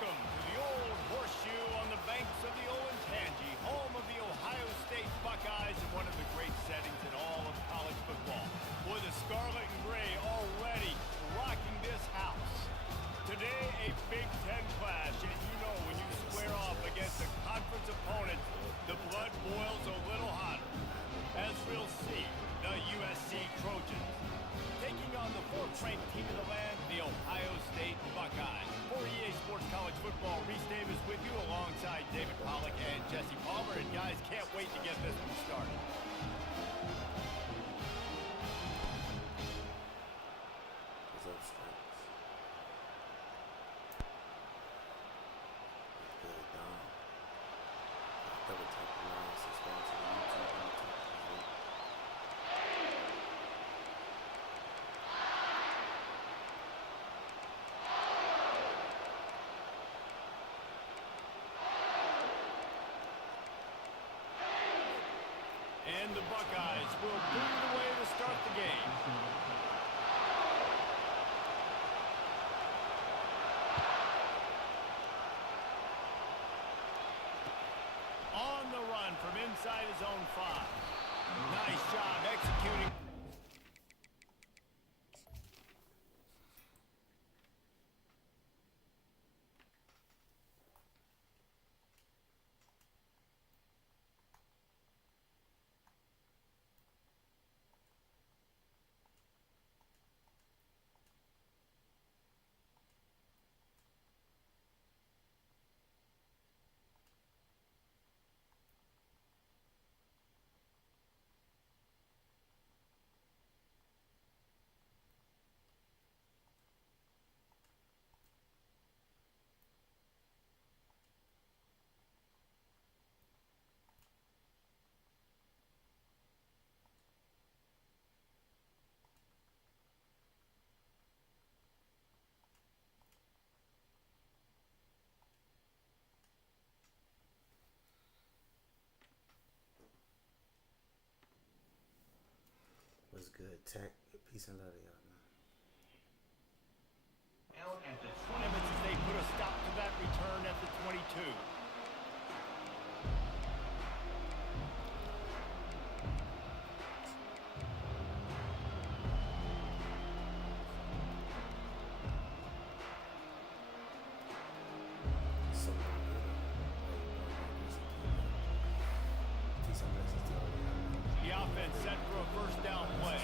Welcome to the old horseshoe on the banks of the Olentangy, home of the Ohio State Buckeyes and one of the great settings in all of college football. Boy, the scarlet and gray already rocking this house. Today, a Big Ten clash, and you know when you square off against a conference opponent, the blood boils a little hotter. As we'll see, the USC Trojans taking on the fourth-ranked team in the land, the Ohio State Buckeyes. For EA Sports College Football, Reese Davis with you alongside David Pollack and Jesse Palmer. And guys, can't wait to get this one started. What's up, Stripes? Good, Dom. Double tap the line, subscribe to the YouTube and the top of the video. And the Buckeyes will boot it away to start the game. On the run from inside his own 5. Nice job executing. What's good, Tech? Peace and love to y'all, man. Out at the 20 minutes as they put a stop to that return at the 22. So, peace and blessings to all of y'all, man. The offense set for a first down play.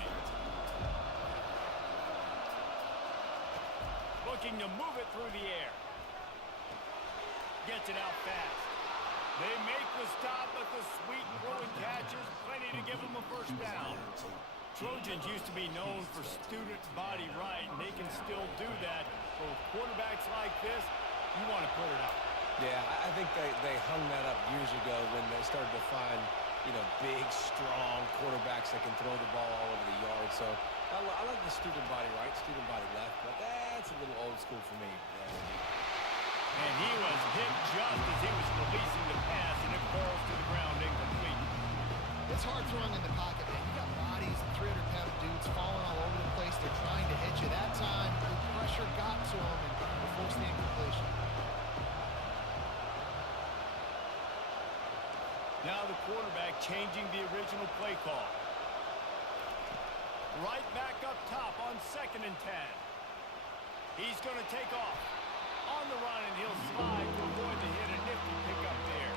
Looking to move it through the air. Gets it out fast. They make the stop, but the sweet throwing catch is plenty to give them a first down. Trojans used to be known for student body right, and they can still do that. But with quarterbacks like this, you want to put it up. Yeah, I think they hung that up years ago when they started to find, big, strong quarterbacks that can throw the ball all over the yard. So I like the student body right, student body left, but that's a little old school for me. Yeah. And he was hit just as he was releasing the pass, and it falls to the ground incomplete. It's hard throwing in the pocket, man. You got bodies and 300-pound dudes falling all over the place. They're trying to hit you. That time, the pressure got to him and forced the incompletion. Now the quarterback changing the original play call. Right back up top on 2nd and 10. He's going to take off. On the run, and he'll slide to avoid the hit. A nifty pickup there.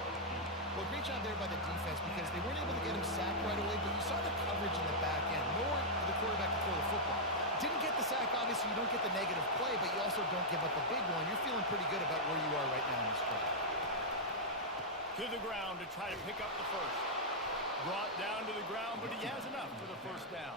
Well, great job there by the defense because they weren't able to get him sacked right away, but you saw the coverage in the back end. Nor for the quarterback to throw the football. Didn't get the sack, obviously you don't get the negative play, but you also don't give up a big one. You're feeling pretty good about where you are right now in this play. To the ground to try to pick up the first. Brought down to the ground, but he has enough for the first down.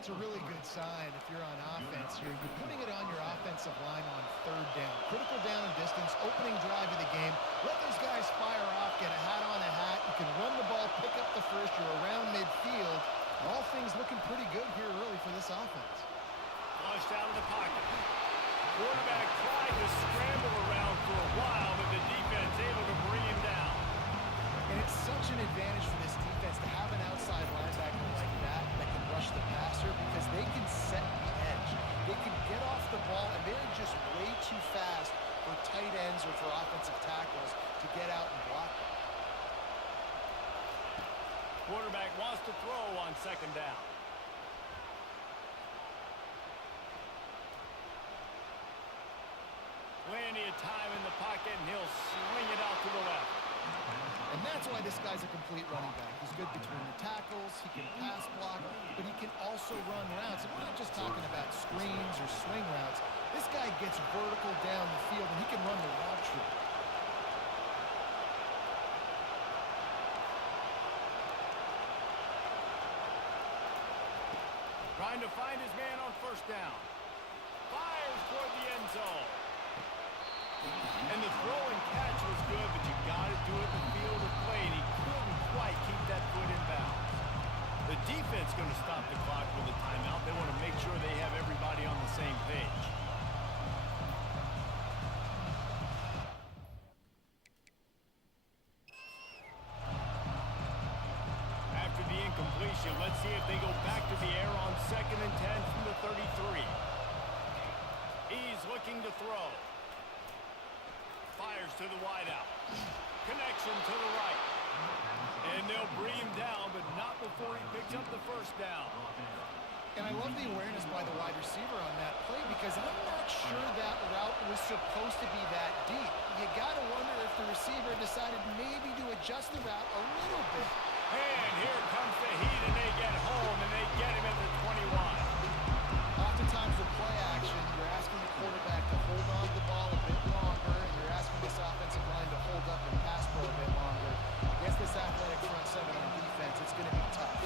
It's a really good sign if you're on offense here. You're putting it on your offensive line on 3rd down. Critical down and distance, opening drive of the game. Let those guys fire off, get a hat on a hat. You can run the ball, pick up the first. You're around midfield. All things looking pretty good here early for this offense. Flushed out of the pocket. Quarterback tried to scramble around for a while, but the defense able to bring him down. And it's such an advantage for this defense to have an outside linebacker like that can rush the passer because they can set the edge. They can get off the ball, and they're just way too fast for tight Quarterback wants to throw on second down. Plenty of time in the pocket, and he'll swing it out to the left. And that's why this guy's a complete running back. He's good between the tackles, he can pass block, but he can also run routes. And we're not just talking about screens or swing routes. This guy gets vertical down the field, and he can run the route tree. Trying to find his man on first down. Fires toward the end zone. And the throw and catch was good, but you got to do it in the field of play, and he couldn't quite keep that foot in bounds. The defense going to stop the clock with a timeout. They want to make sure they have everybody on the same page. After the incompletion, let's see if they go back to the air on 2nd and 10 from the 33. He's looking to throw. Fires to the wideout. Connection to the right. And they'll bring him down, but not before he picks up the first down. And I love the awareness by the wide receiver on that play because I'm not sure that route was supposed to be that deep. You got to wonder if the receiver decided maybe to adjust the route a little bit. And here comes the heat, and they get home, and they get him at the 21. Oftentimes with play action, you're asking the quarterback to hold on to the ball a bit longer, and you're asking this offensive line to hold up and pass pro a bit longer. Against this athletic front seven on defense, it's going to be tough.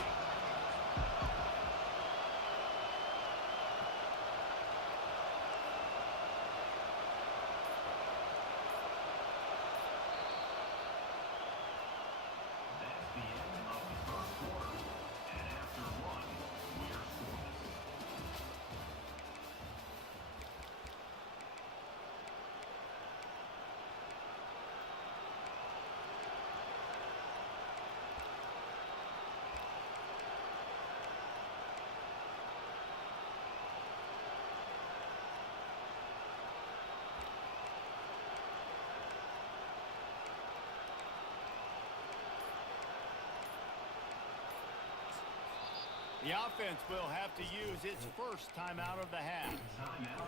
The offense will have to use its first timeout of the half. Timeout,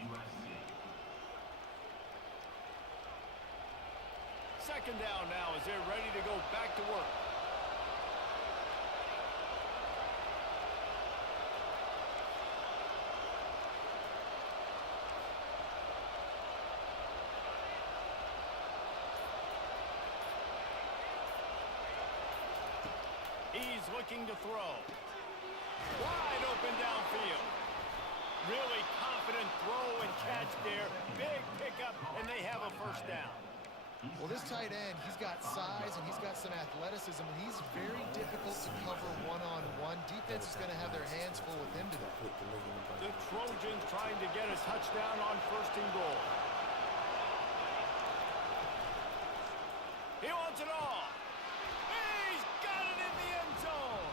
USC. Second down now as they're ready to go back to work. He's looking to throw. Wide open downfield. Really confident throw and catch there. Big pickup, and they have a first down. Well, this tight end, he's got size and he's got some athleticism, and he's very difficult to cover one-on-one. Defense is going to have their hands full with him today. The Trojans trying to get a touchdown on first and goal. He wants it all. He's got it in the end zone.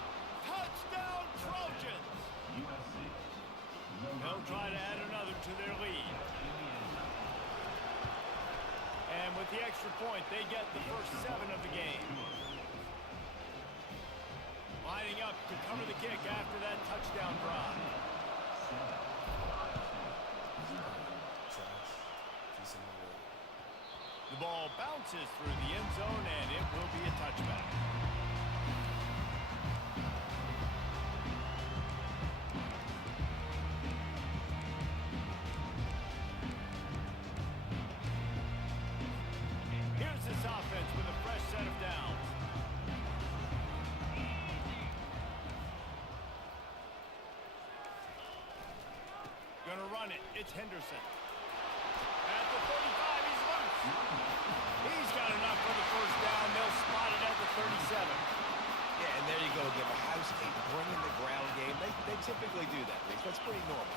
Touchdown, Trojans. They'll try to add another to their lead. And with the extra point, they get the first 7 of the game. Lining up to cover the kick after that touchdown drive. The ball bounces through the end zone, and it will be a touchback. Here's this offense with a fresh set of downs. Gonna run it. It's Henderson. At the 35, he's loose. He's got enough for the first down. They'll spot it at the 37. Yeah, and there you go again. Ohio State bringing the ground game. They typically do that, Reese. That's pretty normal.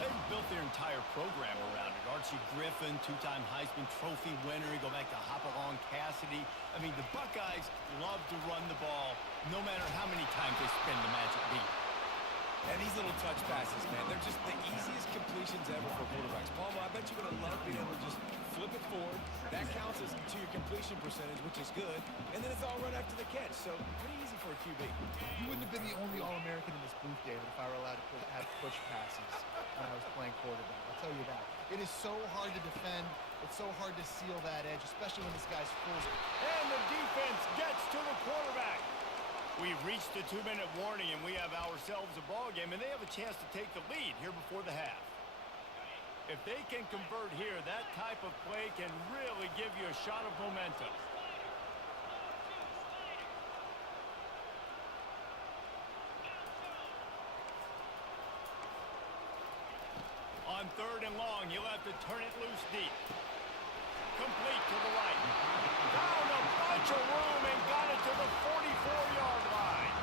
They've built their entire program around it. Archie Griffin, 2-time Heisman Trophy winner. You go back to Hopalong Cassidy. I mean, the Buckeyes love to run the ball no matter how many times they spin the magic beat. And these little touch passes, man, they're just the easiest completions ever for quarterbacks. Palmer, I bet you're going to love being able to just flip it forward. That counts as to your completion percentage, which is good. And then it's all right after the catch. So pretty easy for a QB. You wouldn't have been the only All-American in this booth, David, if I were allowed to have push passes when I was playing quarterback. I'll tell you that. It is so hard to defend. It's so hard to seal that edge, especially when this guy's full. And the defense gets to the quarterback. We've reached the 2-minute warning, and we have ourselves a ball game, and they have a chance to take the lead here before the half. If they can convert here, that type of play can really give you a shot of momentum. On 3rd and long, you'll have to turn it loose deep. Complete to the right. Found a bunch of room and got it to the 44-yard line.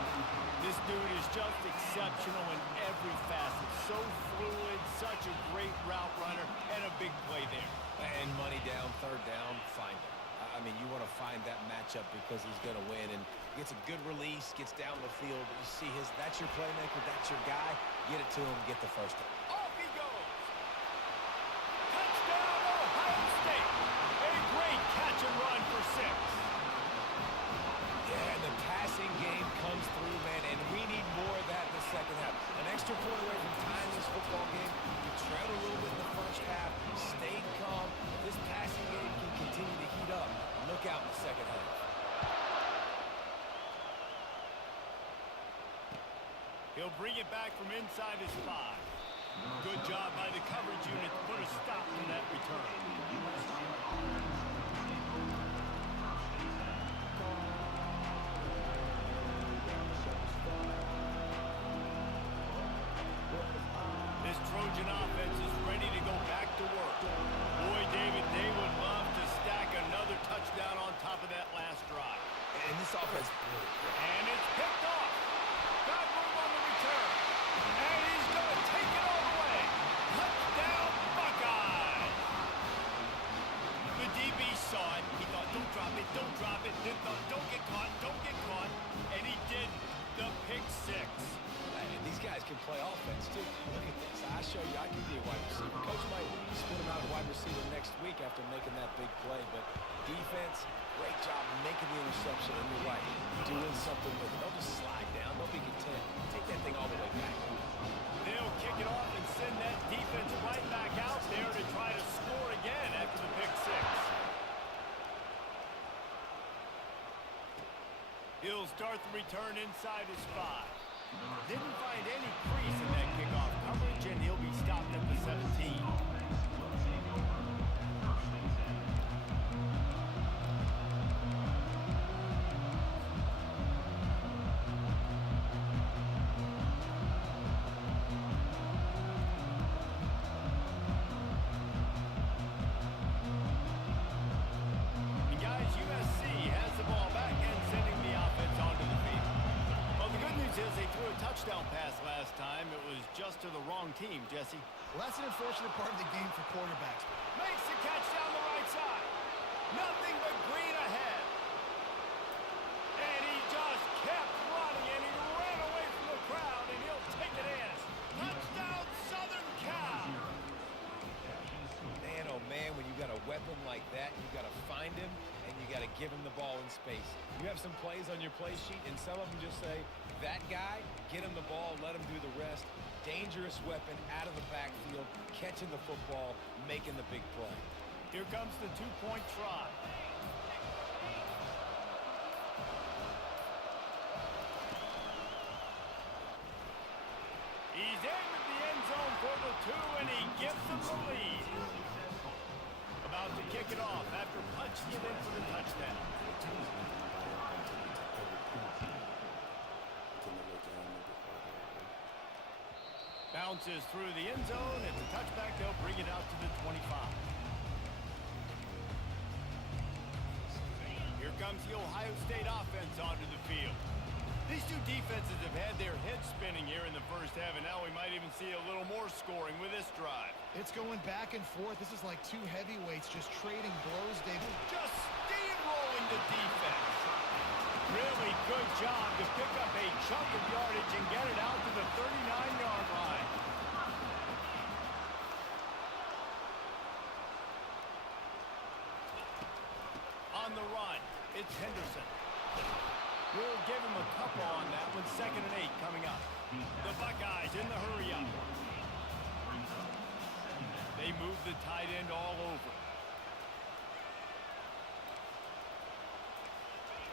This dude is just exceptional in every facet. So fluid, such a great route runner, and a big play there. And money down, 3rd down, find him. I mean, you want to find that matchup because he's going to win. And gets a good release, gets down the field. You see that's your playmaker, that's your guy. Get it to him, get the first down. Off he goes. Touchdown, Ohio State. A great catch and run for 6. Yeah, and the passing game comes through, man, and we need more of that in the second half. An extra point away from tying this football game. You trailed a little bit in the first half, stayed calm. This passing game can continue to heat up. Look out in the second half. He'll bring it back from inside his 5. Good job by the coverage unit to put a stop to that return. This Trojan offense is ready to go back to work. Boy, David, they would love to stack another touchdown on top of that last drive. And this offense, And it's picked off. Got room on the return. And he's going to take it all the way. Touchdown, Buckeyes. The DB saw it. He thought, don't drop it, don't drop it. Then thought, don't get caught, don't get caught. And he did the pick 6. and these guys can play offense, too. Look at this. I show you I can be a wide receiver. Coach might split him out a wide receiver next week after making that big play. But defense, great job making the interception. And you're right, doing something with it. Don't just slide down. Don't be content. Take that thing all the way back. They'll kick it off and send that defense right back out there to try to score again after the pick 6. He'll start the return inside his 5. Didn't find any crease in that kickoff coverage, and he'll be stopped at the 17. And guys, USC has the ball back and sending the offense onto the field. Well, the good news is they threw a touchdown pass last time. It was just to the wrong team, Jesse. Well, that's an unfortunate part of the game for quarterbacks. Makes the catch down the right side. Nothing but green ahead. And he just kept running, and he ran away from the crowd, and he'll take it in. Touchdown, Southern Cal. Man, oh man, when you got a weapon like that, you got to find him, and you got to give him the ball in space. You have some plays on your play sheet, and some of them just say, that guy, get him the ball, let him do the rest. Dangerous weapon out of the backfield, catching the football, making the big play. Here comes the two-point try. He's in the end zone for the 2, and he gives them the lead. About to kick it off after punching it in for the touchdown. Bounces through the end zone. It's a touchback. They'll bring it out to the 25. Here comes the Ohio State offense onto the field. These two defenses have had their heads spinning here in the first half, and now we might even see a little more scoring with this drive. It's going back and forth. This is like two heavyweights just trading blows, David. Just steamrolling the defense. Really good job to pick up a chunk of yardage and get it out to the 39 It's Henderson. We'll give him a couple on that one. 2nd and 8 coming up. The Buckeyes in the hurry up. They move the tight end all over.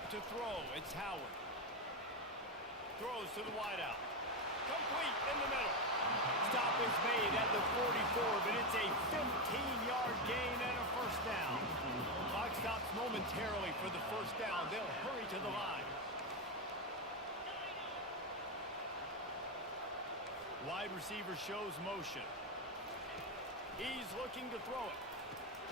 To throw, it's Howard. Throws to the wideout. Complete in the middle. Stop is made at the 44, but it's a 15-yard gain and a first down. Clock stops momentarily for the first down. They'll hurry to the line. Wide receiver shows motion. He's looking to throw it.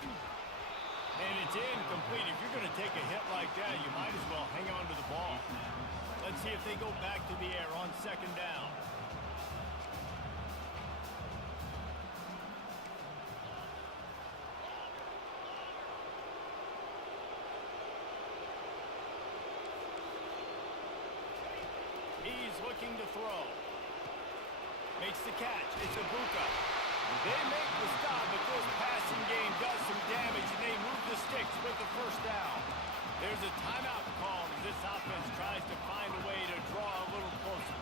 And it's incomplete. If you're going to take a hit like that, you might as well hang on to the ball. Let's see if they go back to the air on 2nd down. He's looking to throw. Makes the catch. It's Ibuka. They make the stop, but this passing game does some damage, and they move the sticks with the first down. There's a timeout called as this offense tries to find a way to draw a little closer.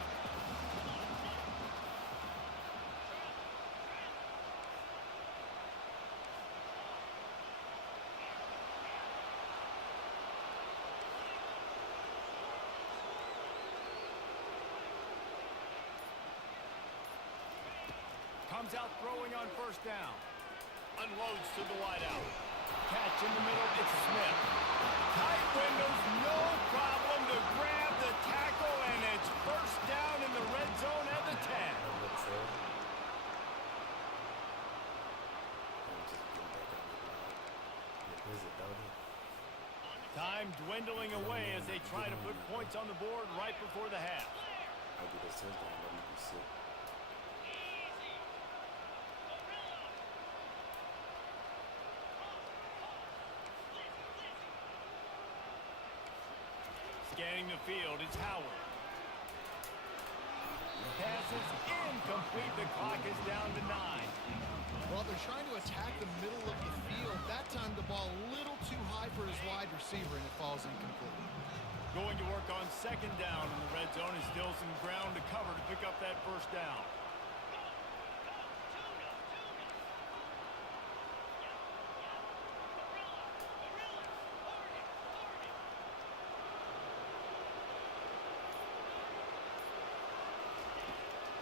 Comes out throwing on first down. Unloads to the wideout. Catch in the middle, it's Smith. Tight windows, no problem to grab the tackle, and it's first down in the red zone at the 10. Time dwindling away as they try to put points on the board right before the half. I'll get this touchdown, let me be sick. Scanning the field, it's Howard. Pass is incomplete. The clock is down to 9. Well, they're trying to attack the middle of the field. That time the ball a little too high for his wide receiver, and it falls incomplete. Going to work on 2nd down in the red zone. Is still some ground to cover to pick up that first down.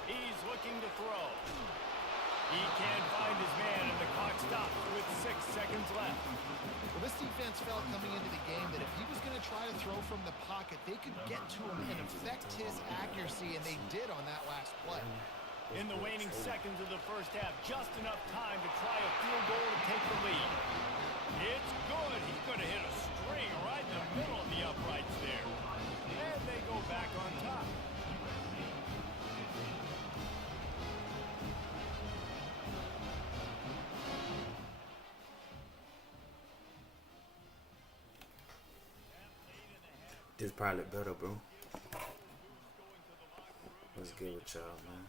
He's looking to throw. He can't find his man, and the clock stops with 6 seconds left. Well, this defense felt coming into the game that if he was going to try to throw from the pocket, they could get to him and affect his accuracy, and they did on that last play. In the waning seconds of the first half, just enough time to try a field goal to take the lead. It's good. He's going to hit a string right in the middle of the uprights there. And they go back on top. This probably better, bro. Let's get with y'all, man.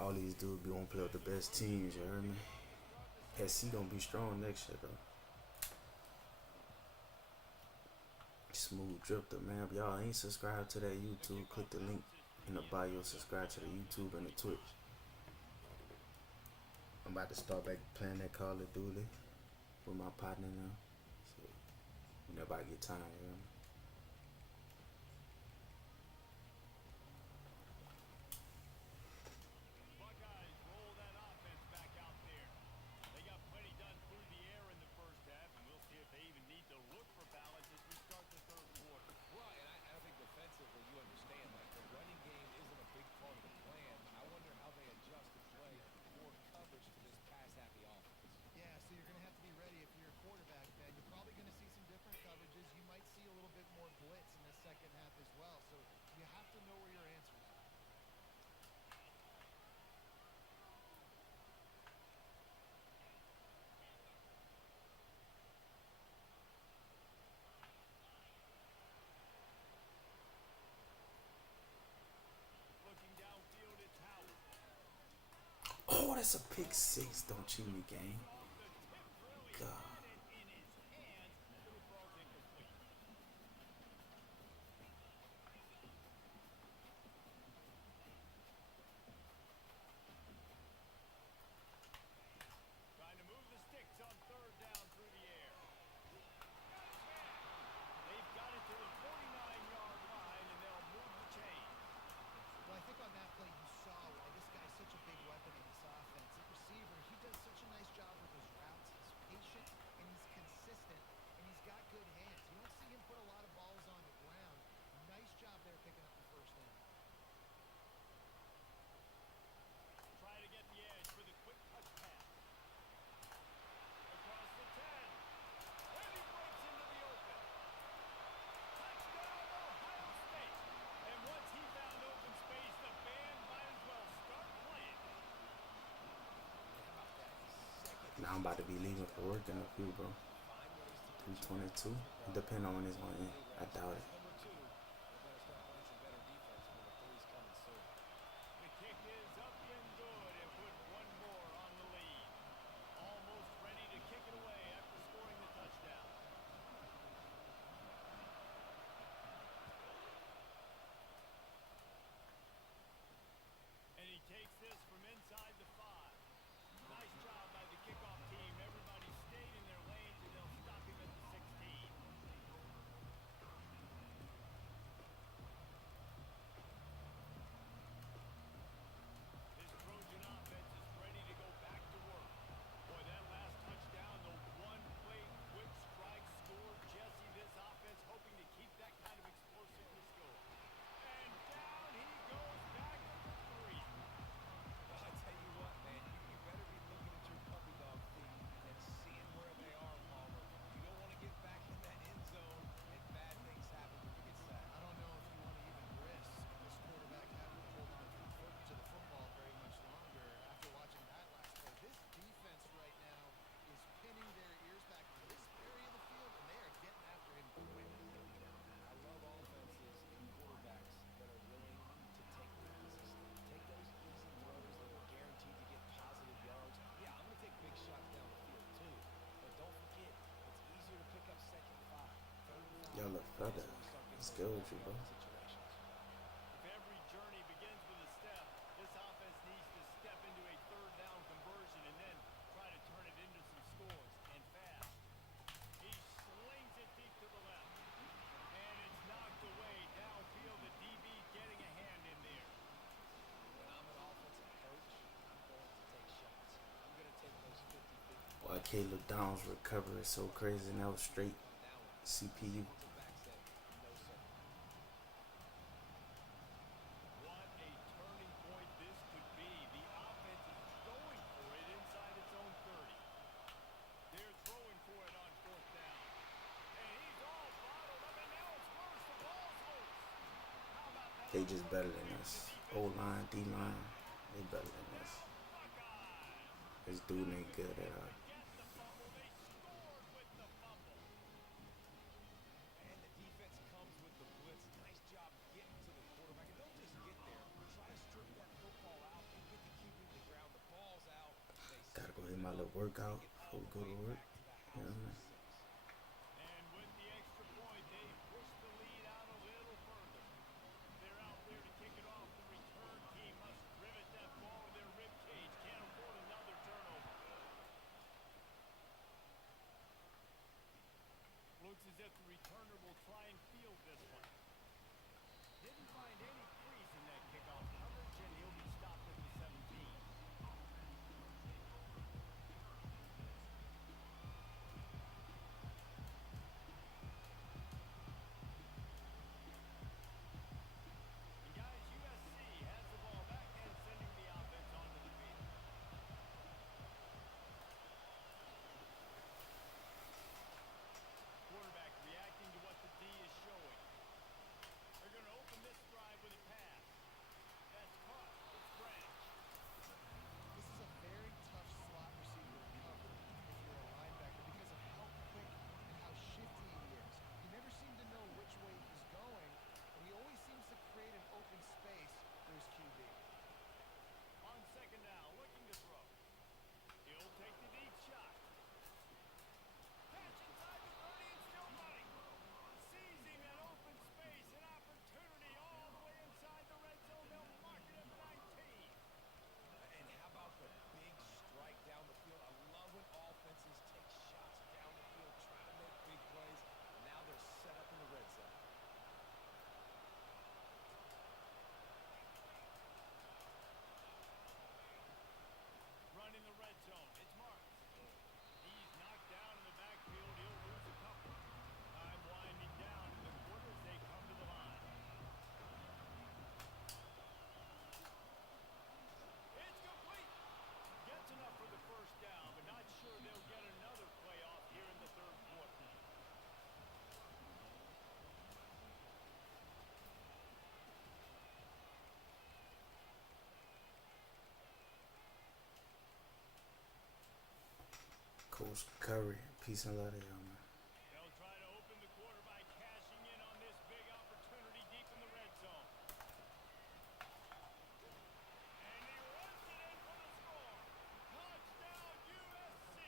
All these dudes be want to play with the best teams, you heard me? SC gonna be strong next year, though. Smooth drifter, man. If y'all ain't subscribed to that YouTube, click the link in the bio. Subscribe to the YouTube and the Twitch. I'm about to start back playing that Call of Duty with my partner now. So whenever I get time, you know? Oh, that's a pick six. Don't cheat me, game. God. Trying to move the sticks on third down through the air. They've got it to the 49-yard line, and they'll move the chain. Well, I think on that play you saw why this guy's such a big weapon in this offense. At receiver, he does such a nice job with his routes. He's patient, and he's consistent, and he's got good hands. You don't see him put a lot of balls on the ground. Nice job there picking up the first down. Try to get the edge for the quick touch pass. Across the 10. And he breaks into the open. Touchdown, Ohio State. And once he found open space, the band might as well start playing. Now I'm about to be leaving for work in a few, bro. 3:22. Depending on when it's going to end. I doubt it. Number two, they better start playing some better defense when the three's coming soon. The kick is up and good and put one more on the lead. Almost ready to kick it away after scoring the touchdown. And he takes this from inside the 5. Nice job by the kickoff team. Everybody stayed in their lanes, and they'll stop him at the 16. This Trojan offense is ready to go back to work. Boy, that last touchdown, the one-play quick strike score. Jesse, this offense hoping to keep that kind of explosiveness going. And down he goes back for 3. Well, I tell you what, man, you better be looking at your puppy dog feed and seeing where they are, Palmer. You don't want to get back in that end zone and bad things happen when you get sacked. I don't know if you want to even risk this quarterback having to hold on to the football very much longer after watching that last play. This defense right now is pinning their ears back in this area of the field, and they are getting after him quick. I love offenses and quarterbacks that are willing to take risks. Take those easy throws that are guaranteed to get positive yards. Yeah, I'm going to take big shots down the field too. But don't forget, it's easier to pick up second and 5, third and 5. Y'all look further. Let's go with you, bro. Situations. If every journey begins with a step, this offense needs to step into a third down conversion and then try to turn it into some scores, and fast. He slings it deep to the left. And it's knocked away downfield. The DB getting a hand in there. When I'm an offensive coach, I'm going to take shots. I'm going to take those 50-50. Why Caleb Downs' recovery is so crazy. And that was straight CPU. Back said, no, sir. What a turning point this could be. The offense is going for it inside its own 30. They're throwing for it on fourth down. And he's all bottled up, and now it's worse. The ball's loose. How about that? They just better than us. O-line, D-line, they better than us. Buckeyes This dude ain't good at all. get the fumble. They scored with the fumble. And the defense comes with the blitz. Nice job getting to the quarterback. And don't just get there. Try to strip that football out and get the QB to the ground. The ball's out. They Gotta go hit my little workout before we go to work. You know what I mean? And with the extra point, they push the lead out a little further. They're out there to kick it off. The return team must rivet that ball in their rib cage. Can't afford another turnover. Looks as if the returner will try and field this one. Didn't find any crease in that kickoff coverage, and he'll be stopped at the 17. Coach Curry. Peace and love to y'all, man. They'll try to open the quarter by cashing in on this big opportunity deep in the red zone. And he runs it in for the score. Touchdown, USC.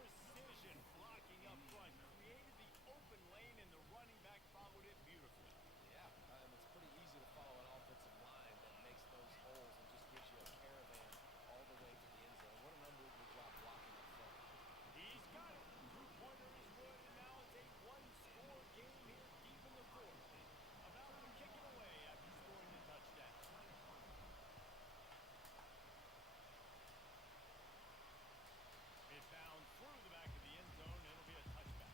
Precision blocking up front created the open lane, and the running back followed it beautifully. Yeah, it's pretty easy to follow an offensive line that makes those holes and just gives you a caravan all the way to the end zone. What an unbelievable job blocking up front. He's got it. Two-pointer is good, and now it's a one-score game here deep in the fourth. About to kick it away after scoring the touchdown. It bounced through the back of the end zone. It'll be a touchback.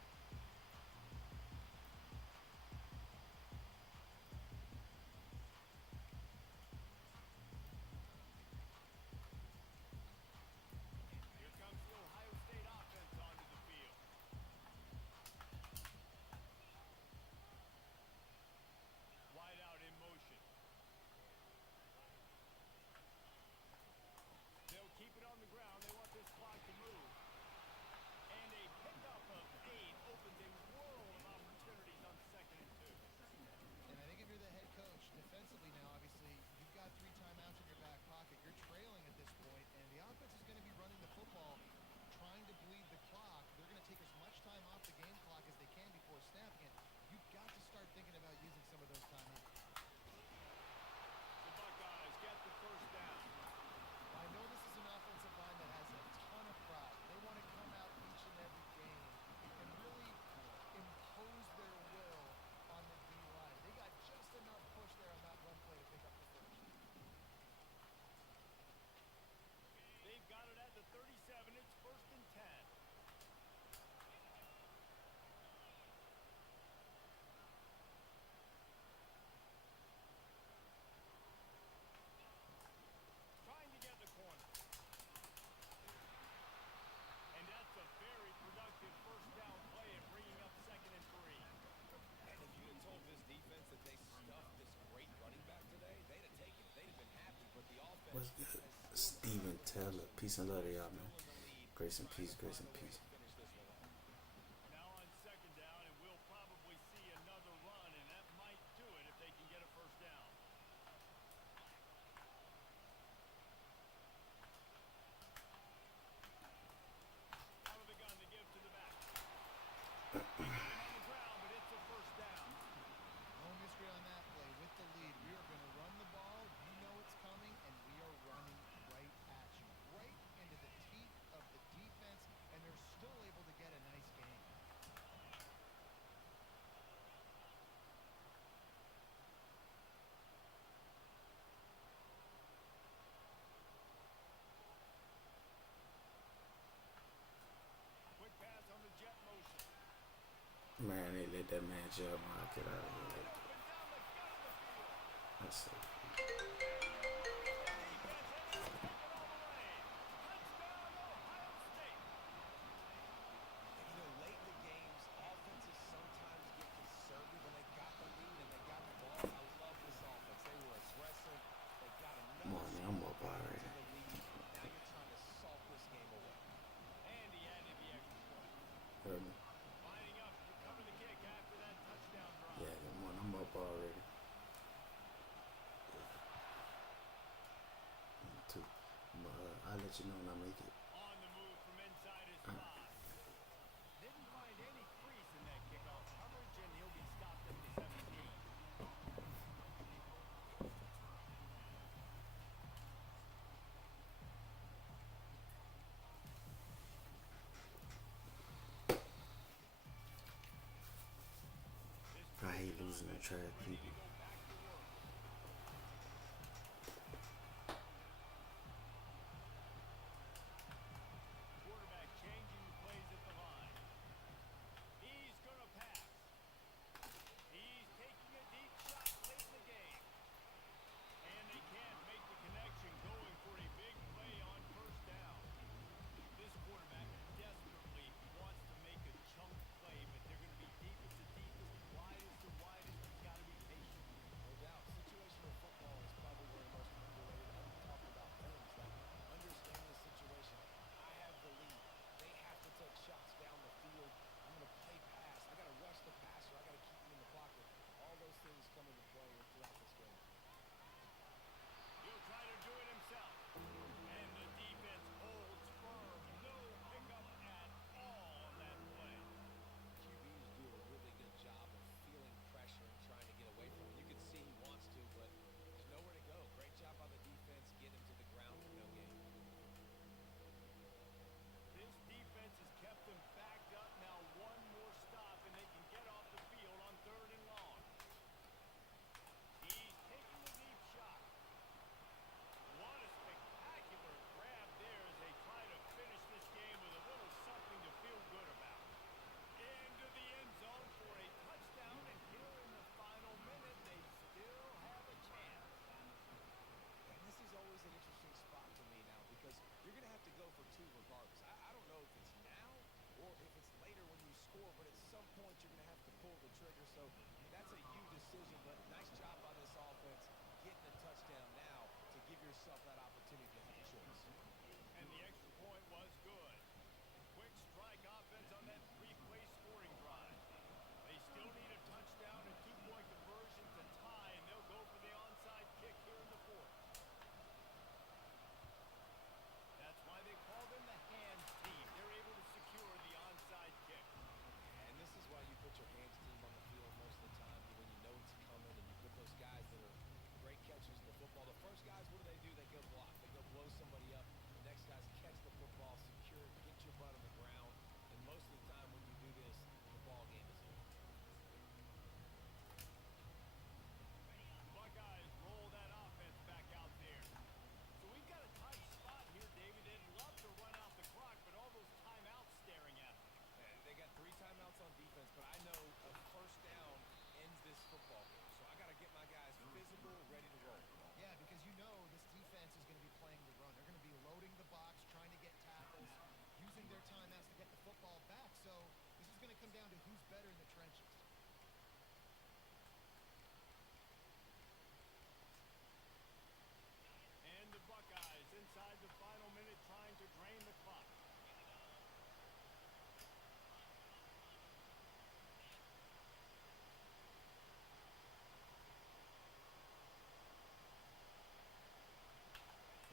Here comes the Ohio State offense onto the field. Wide out in motion. They'll keep it on the ground. They want this clock to move. And a pickup of 8 opens a world of opportunities on 2nd and 2. And I think if you're the head coach, defensively now, obviously, you've got 3 timeouts in your back pocket. You're trailing at this point, and the offense is going to be running the football, trying to bleed the clock. They're going to take as much time off the game clock as they can before snapping it. You've got to start thinking about using some of those timeouts. The Buckeyes get the first down. I know this is an offensive line that has a ton of pride. They want to come out each and every game and really impose their will on the D-line. They got just enough push there on that one play to pick up the first. They've got it at the 37. It's 1st and 10. Trying to get the corner. And that's a very productive first down play and bringing up 2nd and 3. And if you had told this defense that they stuffed this great running back today, they'd have taken it. They'd have been happy. But the offense What's good? Steven Taylor. Peace and love to y'all, man. Grace and peace, grace and peace. finish this one off. Now on 2nd down, and we'll probably see another run, and that might do it if they can get a first down. Out of the gun to give to the back. They got him on the ground, but it's a first down. No mystery on that play. With the lead, we are going to run the ball. You know it's coming, and we are running right at you. Right into the teeth of the defense, and they're still able to get a nice game. Quick pass on the jet motion. Man, they let that man jump. Get out of here. Up and down the gut of the field. That's so Defense able to take it all the way. Touchdown, Ohio State. Late in the games, offenses sometimes get conservative when they got the lead and they got the ball. I love this offense. They were aggressive. They got Come enough on, man, I'm up already. to the lead. Now you're trying to salt this game away. And he added the extra point. Heard me? Lining up to cover the kick after that touchdown drive. Yeah, come on, I'm up already. Too. But I'll let you know when I make it. On the move from inside his spot. Didn't find any crease in that kickoff coverage, and he'll be stopped at the 17. I hate losing to trash people. Go back to work. Quarterback changing the plays at the line. He's going to pass. He's taking a deep shot late in the game. And they can't make the connection, going for a big play on first down. This quarterback desperately wants to make a chunk play, but they're going to be deepest to deepest, widest to widest. He's got to be patient. So that's a huge decision, but nice job by this offense getting a touchdown now to give yourself that opportunity to have a choice. And the extra point was good. Quick strike offense on that three-play scoring drive. They still need a touchdown and two-point conversion to tie, and they'll go for the onside kick here in the fourth. That's why they call them the hands team. They're able to secure the onside kick. And this is why you put your hands team on the field most of the time when you know it's coming, and you put those guys that are great catchers in the football. The first guys, what do? They go block. They go blow somebody up. The next guys catch the football, secure it, get your butt on the ground. And most of the time when you do this, the ball game is over. The Buckeyes roll that offense back out there. So we've got a tight spot here, David. They'd love to run out the clock, but all those timeouts staring at them. And they got 3 timeouts on defense, but I know a first down ends this football game. So I got to get my guys physical, ready to roll. Yeah, because you know this defense is going to be playing the run. They're going to be loading the box, trying to get tackles, using their timeouts to get the football back. So this is going to come down to who's better in the trenches. And the Buckeyes inside the final minute trying to drain the clock.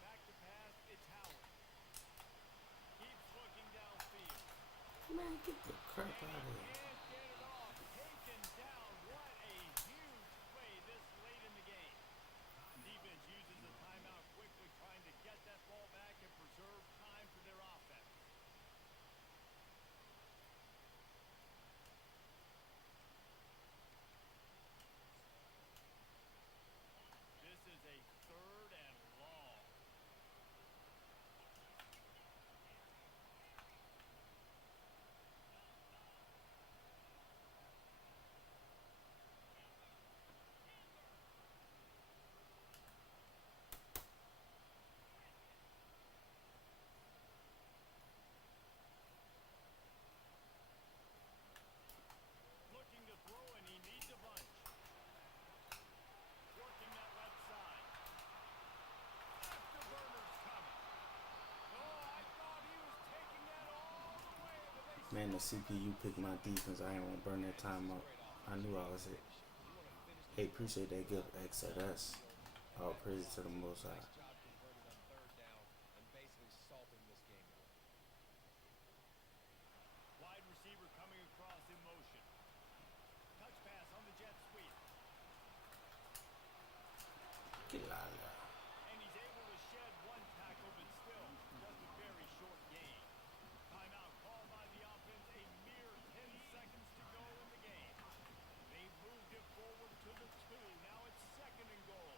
Back to pass, it's Howard. Keeps looking downfield. Man, get the crap out of here. Can't get it off. Taken down. What a huge play this late in the game. Defense uses a timeout quickly, trying to get that ball back and preserve time for their offense. This is a 3rd and long. Looking to throw, and he needs a bunch. Working that left side. Afterburner's coming. Oh, I thought he was taking that all the way, but they Man, the CPU picked my defense. I ain't want to burn that time up. I knew I was it. Hey, appreciate that gift, XLS. All praise to the Most High. Nice job converting on 3rd down and basically salting this game away. wide receiver coming across in motion. Touch pass on the jet sweep. Get out of there. And he's able to shed one tackle, but still just a very short gain. Timeout called by the offense. A mere 10 seconds to go in the game. They moved it forward to the 2. Now it's 2nd and goal.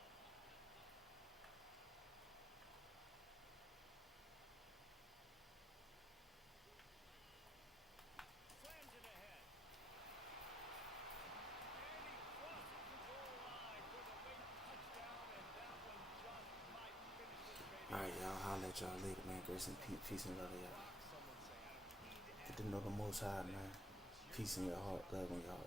Slams it ahead. And he crosses the goal line for the late touchdown, and that one just might finish it, baby. Alright, y'all. Holla at y'all later, man. Grace and peace and love to y'all. Someone say, I need to Get to know the Most High, man. Peace in your heart, love in your heart.